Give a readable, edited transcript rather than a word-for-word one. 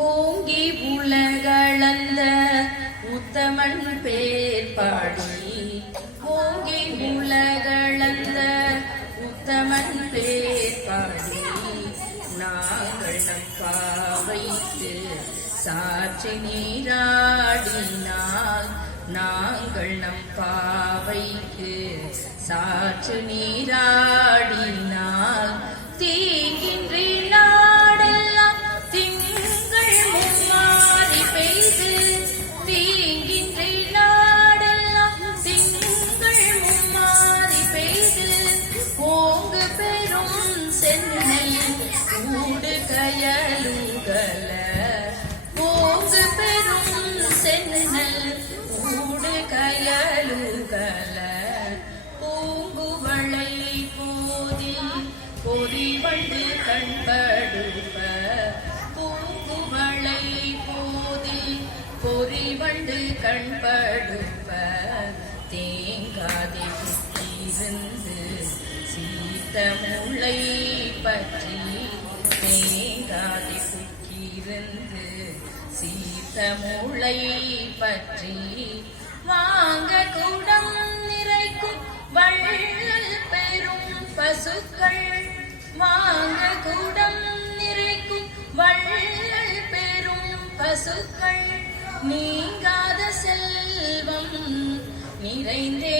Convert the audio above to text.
ஓங்கி உலகளந்த உத்தமன் பேர் பாடி ஓங்கி உலகளந்த உத்தமன் பேர் பாடி நாங்கள் நம்பாவைக்கு சாட்சி நீராடினால் நாங்கள் நம் பாவைக்கு சாட்சி நீராடினால் தீங்கின்றி நாடெல்லாம் திங்கள் மும்மாறி பெய்து தீங்கின்றி நாடெல்லாம் திங்கள் மும்மாறி பெய்து ஓங்கு பெரும் சென்னையில் கூடு கயலுகல ஓங்கு பெரும் சென்னல் கூடு கயலுகல பூங்குவளை போதில் பொறிவண்டு கண்படுப்ப பூங்குவளை போதில் பொறிவண்டு கண்படுப்ப தேங்காதே இருந்து சீத்த முளை பற்றி தேங்காதே இருந்து சீத்த முளை பற்றி வாங்க குடம் நிறைக்கும் வள்ளல் பெரும் பசுக்கள் வாங்க குடம் நிறைக்கும் வள்ளல் பெரும் பசுக்கள் நீங்காத செல்வம் நிறைந்தே